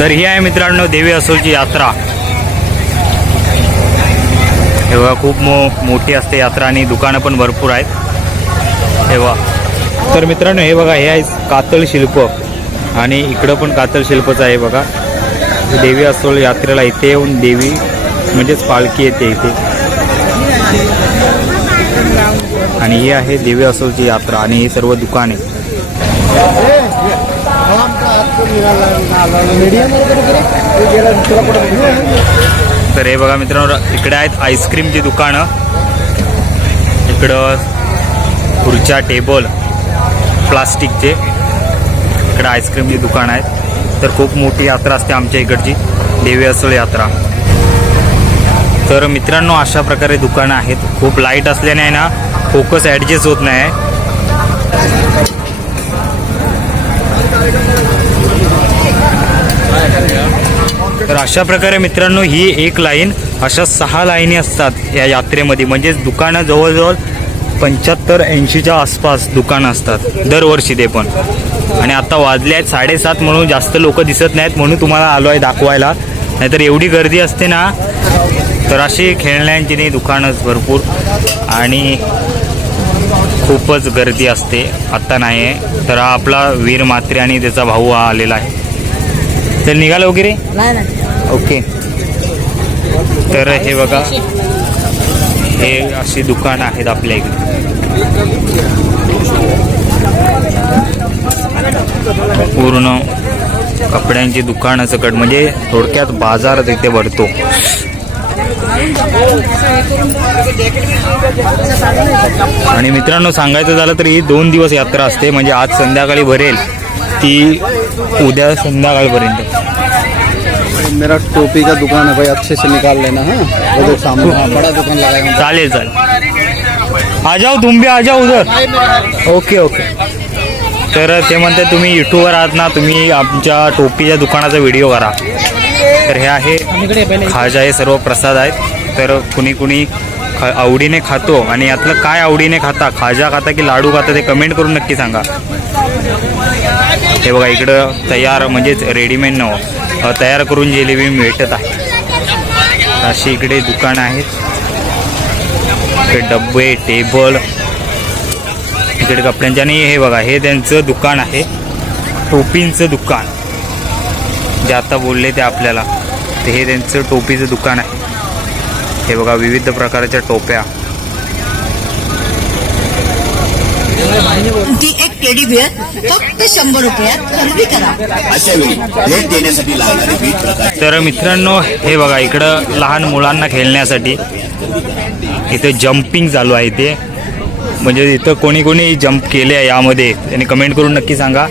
तर ही आहे मित्रांनो देवी असोलची यात्रा. हे बघा खूप मो मोठी असते यात्रा आणि दुकानं पण भरपूर आहेत. हे बघा. तर मित्रांनो हे बघा हे आहे कातळ शिल्प. आणि इकडं पण कातळ शिल्पच आहे बघा. देवी असोल यात्रेला इथे येऊन देवी म्हणजेच पालखी येते इथे. आणि ही आहे देवी असोलची यात्रा आणि ही सर्व दुकाने. तर हे बघा मित्रांनो इकडे आहेत आईस्क्रीमची दुकानं. इकडं खुर्च्या टेबल प्लास्टिकचे इकडं आईस्क्रीमची दुकान आहेत. तर खूप मोठी यात्रा असते आमच्या इकडची देवी असोल यात्रा. तर मित्रांनो अशा प्रकारे दुकानं आहेत. खूप लाइट असल्याने आहे ना फोकस ॲडजस्ट होत नाही. तर अशा प्रकारे मित्रांनो ही एक लाईन अशा सहा लाईनी असतात या यात्रेमध्ये. म्हणजेच दुकानं जवळजवळ पंच्याहत्तर ऐंशीच्या आसपास दुकानं असतात दरवर्षी ते पण. आणि आता वाजले आहेत साडेसात म्हणून जास्त लोक दिसत नाहीत म्हणून तुम्हाला आलो आहे दाखवायला. नाहीतर एवढी गर्दी असते ना तर अशी खेळण्यांची नाही दुकानच भरपूर. आणि खूपच गर्दी असते आत्ता नाही आहे तर हा आपला वीर मात्रे आणि त्याचा भाऊ हा आलेला आहे. तर निघालं वगैरे? ओके. तर हे बघा. हे अशी दुकान आहेत आपल्या इकडे. पूर्ण कपड्यांची दुकानं सकट. म्हणजे थोडक्यात बाजार तिथे भरतो. आणि मित्रांनो सांगायचं झालं तर ही दोन दिवस यात्रा असते. म्हणजे आज संध्याकाळी भरेल. ती उद्या संध्याकाळपर्यंत. मेरा टोपी का दुकान है भाई अच्छे से निकाल लेना है। वो देख सामने हाँ, बड़ा दुकान लगाया चालेल चालेल आ जाओ तुम भी आ जाओ उधर। Okay okay. तर ते म्हणते तुम्ही युट्यूबवर आहात ना तुम्ही आमच्या टोपीच्या दुकानाचा व्हिडिओ करा. तर हे आहे खाजा हे सर्व प्रसाद आहेत. तर कुणी कुणी ख आवडीने खातो आणि यातलं काय आवडीने खाता खाजा खाता की लाडू खाता ते कमेंट करून नक्की सांगा. हे बघा इकडं तयार म्हणजेच रेडीमेड नव तयार करून जिलेबी मिळत आहे अशी इकडे दुकानं आहेत डब्बे टेबल इकडे कपड्यांचे आणि हे बघा हे त्यांचं दुकान आहे. टोपींचं दुकान. जे आता बोलले ते आपल्याला. ते हे त्यांचं टोपीचं दुकान आहे. हे बघा विविध प्रकारच्या टोप्या. ती एक टेडी बिअर फक्त शंभर रुपयात खरेदी करा. अशा वेळी भेट देण्यासाठी लागणारे विविध प्रकार. तर मित्रांनो हे बघा इकडं लहान मुलांना खेळण्यासाठी इथे जम्पिंग चालू आहे इथे. म्हणजे इथं कोणी कोणी जम्प केले आहे यामध्ये. त्यांनी कमेंट करून नक्की सांगा.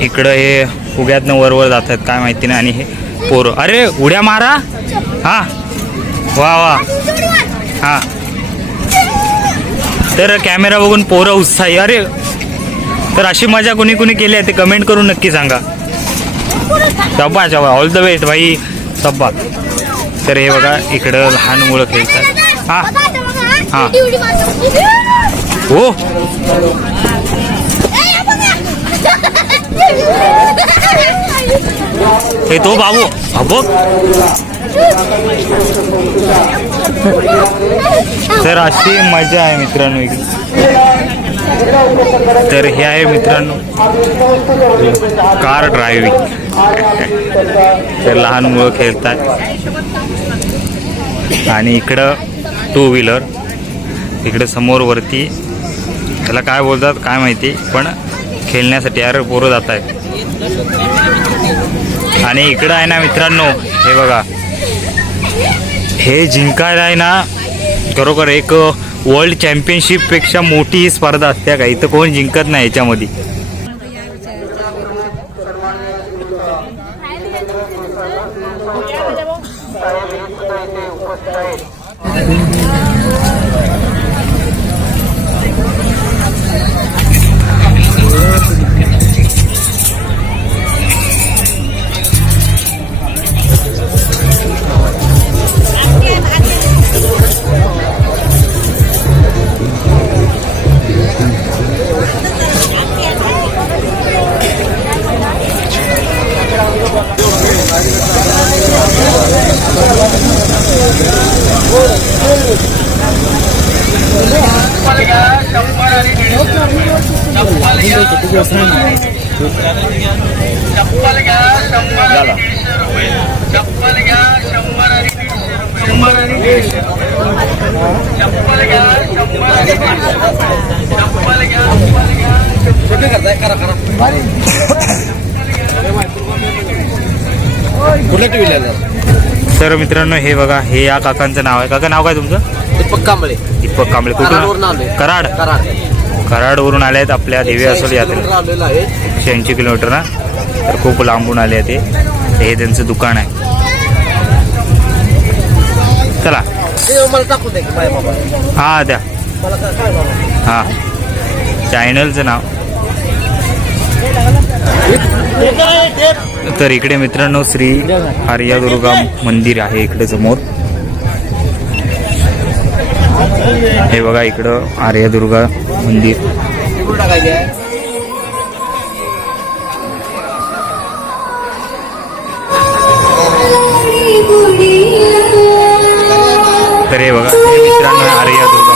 इकडं हे उग्यातनं वरवर जात आहेत काय माहिती नाही. आणि हे पोरं. अरे उड्या मारा. हां. वा वा. हां. तर कॅमेरा बघून पोरं उत्साही. अरे तर अशी मजा कोणी कोणी केली आहे ते कमेंट करून नक्की सांगा. शब्बा शब्बा. ऑल द बेस्ट भाई. शब्बा. तर हे बघा इकडं लहान मुलं खेळतात. हा. हा. हो. हे तो बाबू. हा बघ तर अशी मजा आहे मित्रांनो इकडे. तर हे आहे मित्रांनो कार ड्रायव्हिंग तर लहान मुलं खेळतात. आणि इकडं टू व्हीलर इकडं समोर वरती त्याला काय बोलतात काय माहिती पण खेळण्यासाठी यार पोरं जात आहेत आणि इकडं आहे ना मित्रांनो हे बघा. हे जिंकायला आहे ना खरोखर एक वर्ल्ड चॅम्पियनशिपपेक्षा मोठी ही स्पर्धा असते का? इथं कोण जिंकत नाही याच्यामध्ये. टीव्हीला तर मित्रांनो हे बघा हे या काकांचं नाव आहे. काका नाव काय तुमचं? दीपक कांबळे. दीपक कांबळे. कुठून. कराड? कराड. कराडवरून आले आहेत आपल्या देवी असोल आहे. एकशे ऐंशी किलोमीटर ना? तर खूप लांबून आले ते. हे त्यांचं दुकान आहे. चला. हा द्या. हा. चॅनलचं नाव. तर इकडे मित्रांनो श्री आर्यादुर्गा मंदिर आहे इकडे समोर. हे बघा इकडं आर्यादुर्गा मंदिर. तर हे बघा मित्रांनो आर्यदुर्गा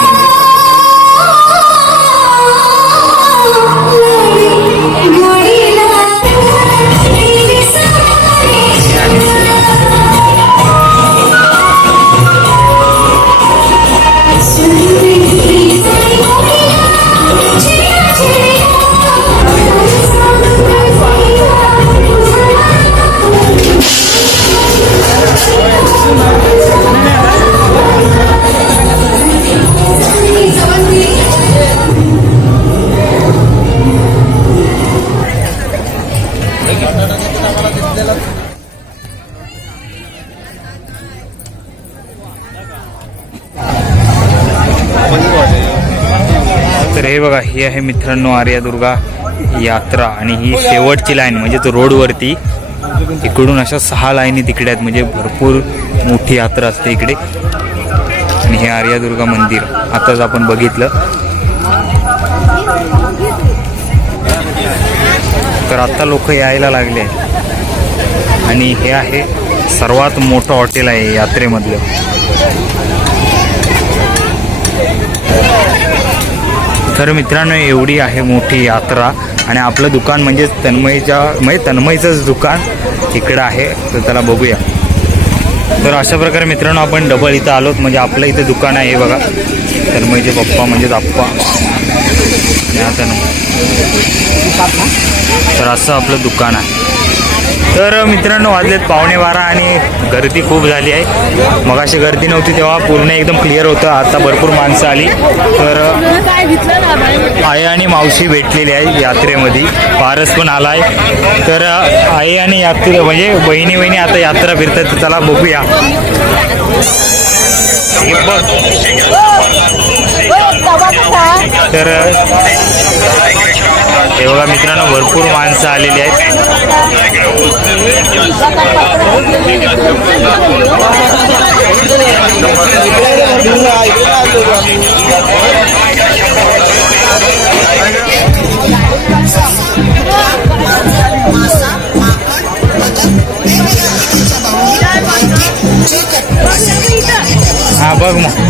हे बघा ही आहे मित्रांनो आर्यादुर्गा यात्रा. आणि ही शेवटची लाईन म्हणजेच रोडवरती इकडून अशा सहा लाईनी तिकडे आहेत म्हणजे भरपूर मोठी यात्रा असते इकडे. आणि हे आर्यादुर्गा मंदिर आताच आपण बघितलं. तर आता लोक यायला लागले. आणि हे आहे सर्वात मोठं हॉटेल आहे यात्रेमधलं. तर मित्रांनो एवढी आहे मोठी यात्रा आणि आपलं दुकान म्हणजे तन्मयच्या म्हणजे तन्मयचंच दुकान इकडं आहे. तर त्याला बघूया. तर अशा प्रकारे मित्रांनो आपण डबल इथं आलोत. म्हणजे आपलं इथं दुकान आहे बघा. तन्मयचे पप्पा म्हणजेच आप्पा. तन्मय. तर असं आपलं दुकान आहे. तर मित्रांनो वाजलेत पावणे बारा आणि गर्दी खूप झाली आहे. मग अशी गर्दी नव्हती तेव्हा पूर्ण एकदम क्लिअर होतं. आता भरपूर माणसं आली. तर आई आणि मावशी भेटलेली आहे यात्रेमध्ये. पारस पण आला आहे. तर आई आणि यात्रे म्हणजे बहिणी बहिणी आता यात्रा फिरतात. तर त्याला बघूया. बघ. तर हे बघा मित्रांनो भरपूर माणसं आलेली आहेत. हा बघ मग.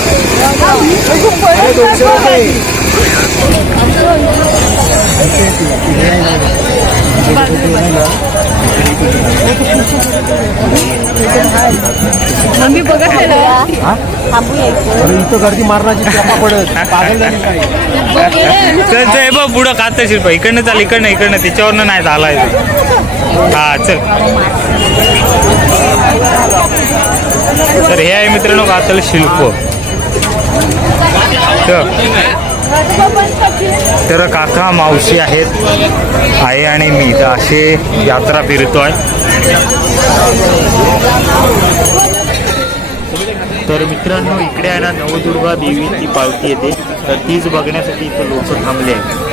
मम्मी बघा इथं गर्दी मारण्याची पडत. पागल झाली चल हे बघ पुढं खात शिल्प इकडनं चाल इकडनं इकडनं. त्याच्यावरनं नाही चालाय हा चल. तर हे आहे मित्रांनो कातल शिल्प. तर तर काका मावशी आहेत आई आणि मी. तर असे यात्रा फिरतोय तर मित्रांनो इकडे आहे ना नवदुर्गा देवीची पावती येते. तर तीच बघण्यासाठी इथं लोक थांबले आहेत.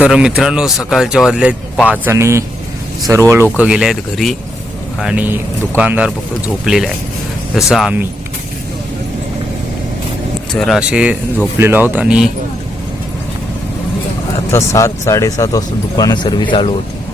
तर मित्रांनो सकाळच्या वाजले पाच आणि सर्व लोक गेले आहेत घरी आणि दुकानदार फक्त झोपलेले आहे जसं आम्ही. तर असे झोपलेलो आहोत आणि आता सात साडेसात वाजता दुकानं सर्व चालू होती.